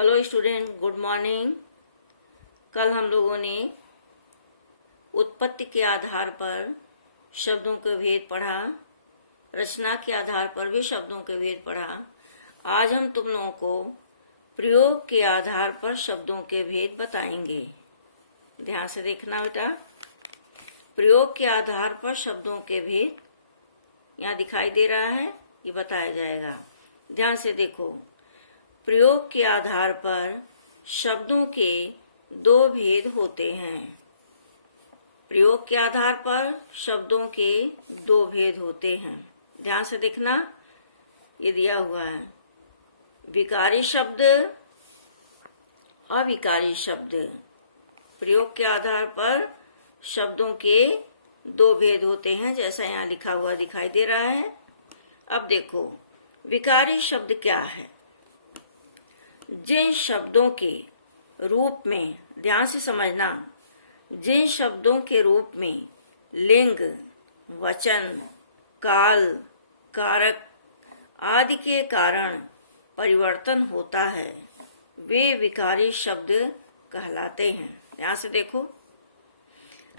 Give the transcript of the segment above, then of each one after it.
Hello student, good morning. कल हम लोगों ने उत्पत्ति के आधार पर शब्दों के भेद पढ़ा, रचना के आधार पर भी शब्दों के भेद पढ़ा। आज हम तुम लोगों को प्रयोग के आधार पर शब्दों के भेद बताएंगे। ध्यान से देखना बेटा। प्रयोग के आधार पर शब्दों के भेद यहाँ दिखाई दे रहा है, ये बताया जाएगा। ध्यान से देखो। प्रयोग के आधार पर शब्दों के दो भेद होते हैं। प्रयोग के आधार पर शब्दों के दो भेद होते हैं। ध्यान से देखना, ये दिया हुआ है। विकारी शब्द, अविकारी शब्द। प्रयोग के आधार पर शब्दों के दो भेद होते हैं, जैसा यहाँ लिखा हुआ दिखाई दे रहा है। अब देखो, विकारी शब्द क्या है? जिन शब्दों के रूप में, ध्यान से समझना, जिन शब्दों के रूप में लिंग, वचन, काल, कारक आदि के कारण परिवर्तन होता है, वे विकारी शब्द कहलाते हैं। ध्यान से देखो।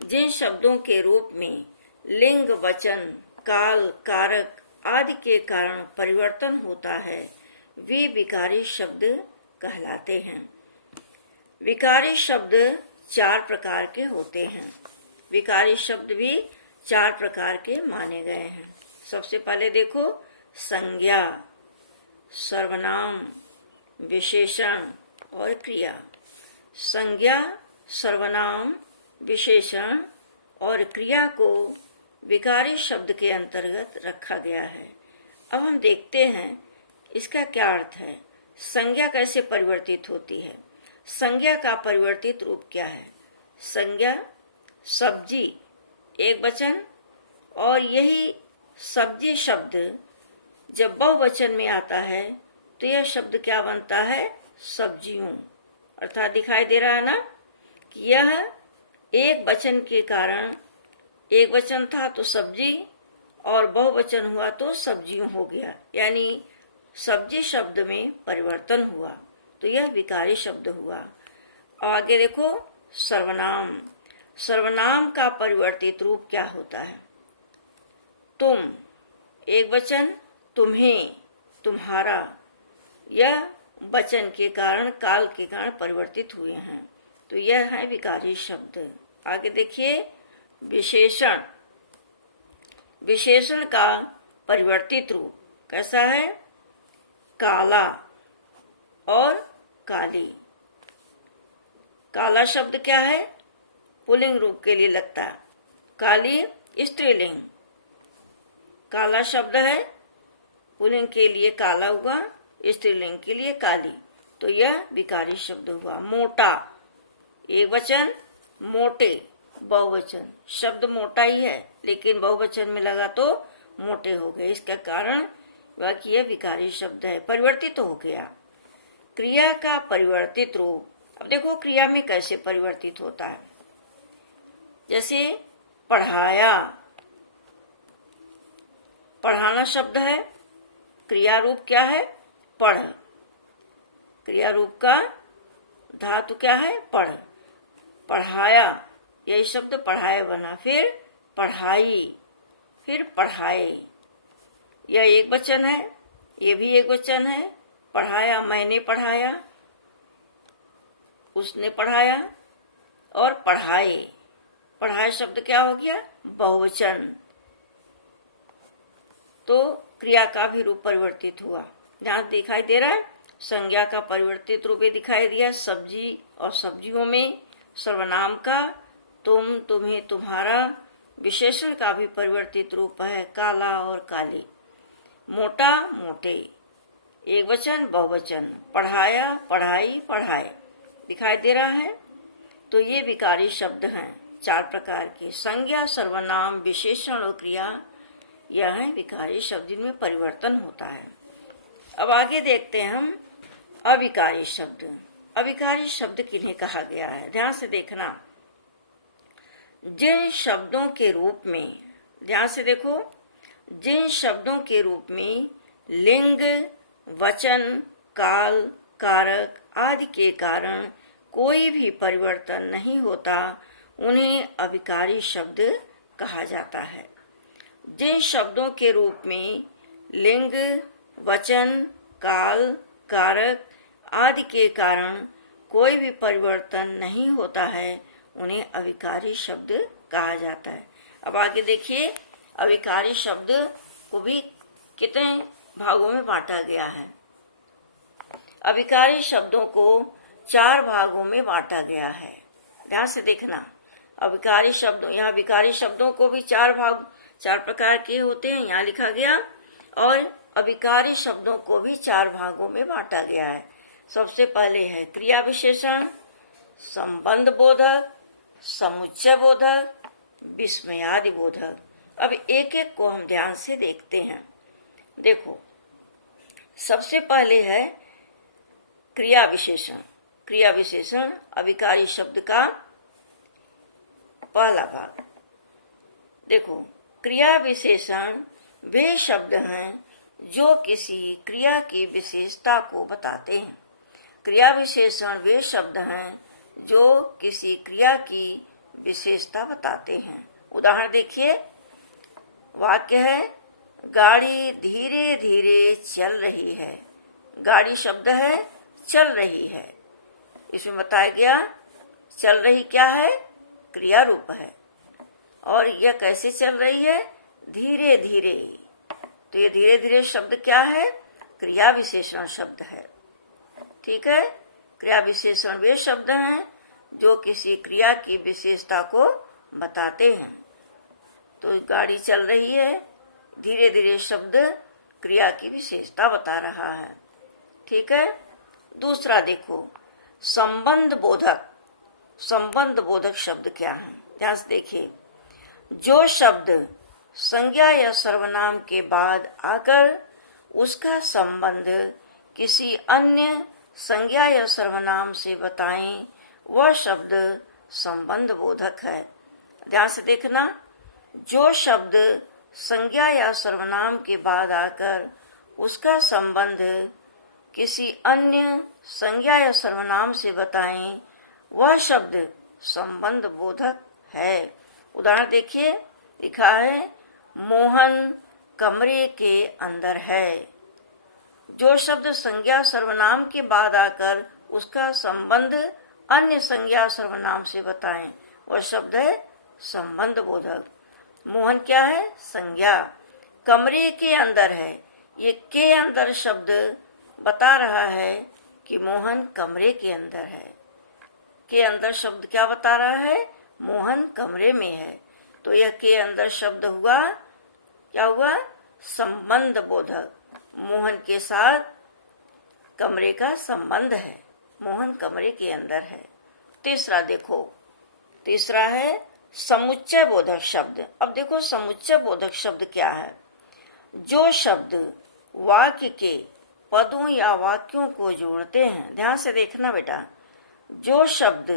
जिन शब्दों के रूप में लिंग, वचन, काल, कारक आदि के कारण परिवर्तन होता है, वे विकारी शब्द कहलाते हैं। विकारी शब्द चार प्रकार के होते हैं। विकारी शब्द भी चार प्रकार के माने गए हैं। सबसे पहले देखो, संज्ञा, सर्वनाम, विशेषण और क्रिया। संज्ञा, सर्वनाम, विशेषण और क्रिया को विकारी शब्द के अंतर्गत रखा गया है। अब हम देखते हैं इसका क्या अर्थ है। संज्ञा कैसे परिवर्तित होती है? संज्ञा का परिवर्तित रूप क्या है? संज्ञा सब्जी, एक वचन, और यही सब्जी शब्द जब बहुवचन में आता है तो यह शब्द क्या बनता है? सब्जियों। अर्थात दिखाई दे रहा है ना कि यह एक वचन के कारण, एक वचन था तो सब्जी और बहुवचन हुआ तो सब्जियों हो गया, यानी सब्जी शब्द में परिवर्तन हुआ, तो यह विकारी शब्द हुआ। आगे देखो, सर्वनाम। सर्वनाम का परिवर्तित रूप क्या होता है? तुम, एक वचन, तुम्हें, तुम्हारा, यह वचन के कारण, काल के कारण परिवर्तित हुए हैं, तो यह है विकारी शब्द। आगे देखिए, विशेषण। विशेषण का परिवर्तित रूप कैसा है? काला और काली। काला शब्द क्या है? पुल्लिंग रूप के लिए लगता है। काली स्त्रीलिंग। काला शब्द है, पुल्लिंग के लिए काला हुआ, स्त्रीलिंग के लिए काली, तो यह विकारी शब्द हुआ। मोटा, एक वचन, मोटे, बहुवचन। शब्द मोटा ही है लेकिन बहुवचन में लगा तो मोटे हो गए, इसका कारण वह कि यह विकारी शब्द है, परिवर्तित हो गया। क्रिया का परिवर्तित रूप। अब देखो क्रिया में कैसे परिवर्तित होता है। जैसे पढ़ाया, पढ़ाना शब्द है, क्रिया रूप क्या है? पढ़। क्रिया रूप का धातु क्या है? पढ़। पढ़ाया, यही शब्द पढ़ाया बना। फिर पढ़ाई, फिर पढ़ाए, यह एक वचन है, ये भी एक वचन है। पढ़ाया, मैंने पढ़ाया, उसने पढ़ाया, और पढ़ाए। पढ़ाए शब्द क्या हो गया? बहुवचन। तो क्रिया का भी रूप परिवर्तित हुआ। जहां दिखाई दे रहा है, संज्ञा का परिवर्तित रूप दिखाई दिया, सब्जी और सब्जियों में। सर्वनाम का तुम, तुम्हें, तुम्हारा। विशेषण का भी परिवर्तित रूप है, काला और काली। मोटा, मोटे, एक वचन, बहुवचन। पढ़ाया, पढ़ाई, पढ़ाए, दिखाई दे रहा है। तो ये विकारी शब्द हैं चार प्रकार के। संज्ञा, सर्वनाम, विशेषण और क्रिया, यह है विकारी शब्द, जिनमें परिवर्तन होता है। अब आगे देखते हैं हम अविकारी शब्द। अविकारी शब्द किन्हें कहा गया है? ध्यान से देखना। जिन शब्दों के रूप में, ध्यान से देखो, जिन शब्दों के रूप में लिंग, वचन, काल, कारक आदि के कारण कोई भी परिवर्तन नहीं होता, उन्हें अविकारी शब्द कहा जाता है। जिन शब्दों के रूप में लिंग, वचन, काल, कारक आदि के कारण कोई भी परिवर्तन नहीं होता है, उन्हें अविकारी शब्द कहा जाता है। अब आगे देखिए, अविकारी शब्द को भी कितने भागों में बांटा गया है। अविकारी शब्दों को 4 भागों में बांटा गया है। ध्यान से देखना, अविकारी शब्दों, यहाँ विकारी शब्दों को भी 4 प्रकार के होते हैं, यहाँ लिखा गया, और अविकारी शब्दों को भी 4 भागों में बांटा गया है। सबसे पहले है क्रिया विशेषण, संबंध बोधक, समुच्चय बोधक, विस्मयादि बोधक। अब एक एक को हम ध्यान से देखते हैं। देखो, सबसे पहले है क्रिया विशेषण। क्रिया विशेषण अविकारी शब्द का पहला भाग। देखो, क्रिया विशेषण वे शब्द हैं जो किसी क्रिया की विशेषता को बताते हैं। क्रिया विशेषण वे शब्द हैं जो किसी क्रिया की विशेषता बताते हैं। उदाहरण देखिए, वाक्य है गाड़ी धीरे धीरे चल रही है। गाड़ी शब्द है, चल रही है। इसमें बताया गया चल रही क्या है, क्रिया रूप है, और यह कैसे चल रही है, धीरे धीरे। तो ये धीरे धीरे शब्द क्या है, क्रिया विशेषण शब्द है। ठीक है, क्रिया विशेषण वे शब्द हैं जो किसी क्रिया की विशेषता को बताते हैं। तो गाड़ी चल रही है, धीरे धीरे शब्द क्रिया की विशेषता बता रहा है। ठीक है, दूसरा देखो, संबंध बोधक। संबंध बोधक शब्द क्या है, ध्यान से देखिए। जो शब्द संज्ञा या सर्वनाम के बाद आकर उसका संबंध किसी अन्य संज्ञा या सर्वनाम से बताएं, वह शब्द संबंध बोधक है। ध्यान से देखना, जो शब्द संज्ञा या सर्वनाम के बाद आकर उसका संबंध किसी अन्य संज्ञा या सर्वनाम से बताएं, वह शब्द संबंध बोधक है। उदाहरण देखिए, लिखा है मोहन कमरे के अंदर है। जो शब्द संज्ञा सर्वनाम के बाद आकर उसका संबंध अन्य संज्ञा सर्वनाम से बताएं, वह शब्द है संबंध बोधक। मोहन क्या है, संज्ञा, कमरे के अंदर है। ये के अंदर शब्द बता रहा है कि मोहन कमरे के अंदर है। के अंदर शब्द क्या बता रहा है, मोहन कमरे में है। तो यह के अंदर शब्द हुआ, क्या हुआ, संबंध बोधक। मोहन के साथ कमरे का संबंध है, मोहन कमरे के अंदर है। तीसरा देखो, तीसरा है समुच्चय बोधक शब्द। अब देखो, समुच्चय बोधक शब्द क्या है, जो शब्द वाक्य के पदों या वाक्यों को जोड़ते हैं। ध्यान से देखना बेटा, जो शब्द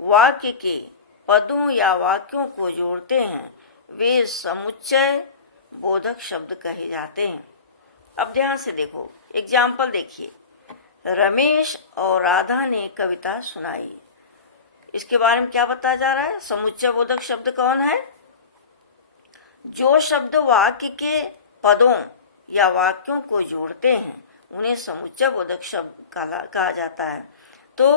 वाक्य के पदों या वाक्यों को जोड़ते हैं वे समुच्चय बोधक शब्द कहे जाते हैं। अब ध्यान से देखो, एग्जाम्पल देखिए। रमेश और राधा ने कविता सुनाई। इसके बारे में क्या बताया जा रहा है, समुच्चय बोधक शब्द कौन है, जो शब्द वाक्य के पदों या वाक्यों को जोड़ते हैं उन्हें समुच्चय बोधक शब्द कहा जाता है। तो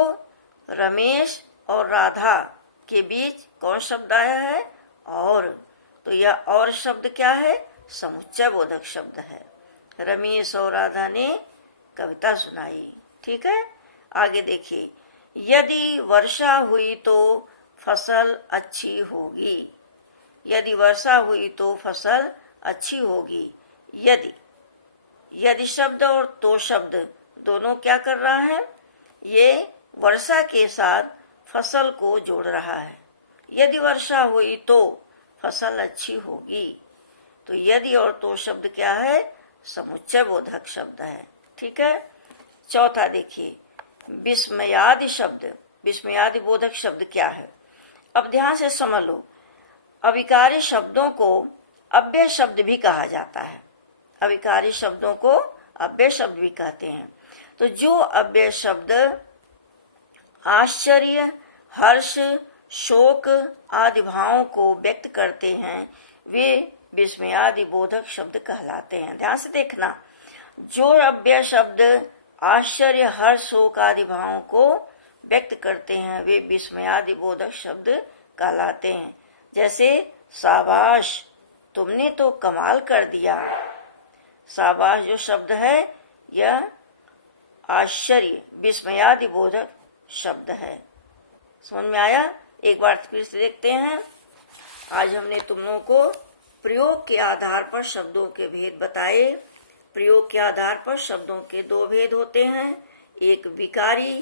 रमेश और राधा के बीच कौन शब्द आया है, और। तो यह और शब्द क्या है, समुच्चय बोधक शब्द है। रमेश और राधा ने कविता सुनाई। ठीक है, आगे देखिए, यदि वर्षा हुई तो फसल अच्छी होगी। यदि वर्षा हुई तो फसल अच्छी होगी। यदि, यदि शब्द और तो शब्द दोनों क्या कर रहा है, ये वर्षा के साथ फसल को जोड़ रहा है। यदि वर्षा हुई तो फसल अच्छी होगी। तो यदि और तो शब्द क्या है, समुच्चय बोधक शब्द है। ठीक है, चौथा देखिए, विस्मयादि शब्द। विस्मयादि बोधक शब्द क्या है, अब ध्यान से समझ लो। अविकारी शब्दों को अव्यय शब्द भी कहा जाता है। अविकारी शब्दों को अव्यय शब्द भी कहते हैं। तो जो अव्यय शब्द आश्चर्य, हर्ष, शोक आदि भावों को व्यक्त करते हैं वे विस्मयादि बोधक शब्द कहलाते हैं। ध्यान से देखना, जो अव्यय शब्द आश्चर्य, हर्ष, शोक आदि भावों को व्यक्त करते हैं वे विस्मयादि बोधक शब्द कहलाते हैं। जैसे शाबाश, तुमने तो कमाल कर दिया। शाबाश जो शब्द है यह आश्चर्य, विस्मयादि बोधक शब्द है। समझ में आया? एक बार फिर से देखते हैं। आज हमने तुम लोगों को प्रयोग के आधार पर शब्दों के भेद बताए। प्रयोग के आधार पर शब्दों के दो भेद होते हैं, एक विकारी,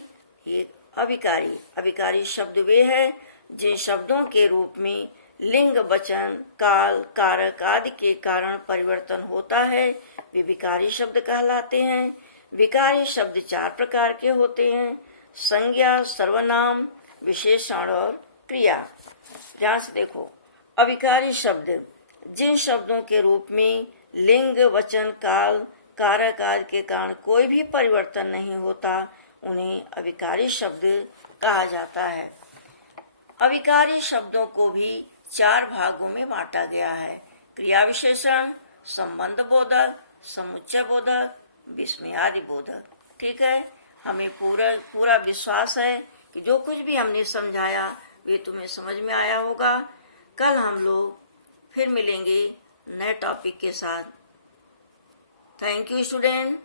एक अविकारी। अविकारी शब्द वे हैं जिन शब्दों के रूप में लिंग, वचन, काल, कारक आदि के कारण परिवर्तन होता है, वे विकारी शब्द कहलाते हैं। विकारी शब्द चार प्रकार के होते हैं, संज्ञा, सर्वनाम, विशेषण और क्रिया। ध्यान से देखो, अविकारी शब्द जिन शब्दों के रूप में लिंग, वचन, काल, कारक आदि के कारण कोई भी परिवर्तन नहीं होता उन्हें अविकारी शब्द कहा जाता है। अविकारी शब्दों को भी चार भागों में बांटा गया है, क्रिया विशेषण, संबंध बोधक, समुच्चय बोधक, विस्मयादि बोधक। ठीक है, हमें पूरा विश्वास है कि जो कुछ भी हमने समझाया वे तुम्हें समझ में आया होगा। कल हम लोग फिर मिलेंगे नए टॉपिक के साथ। Thank you student.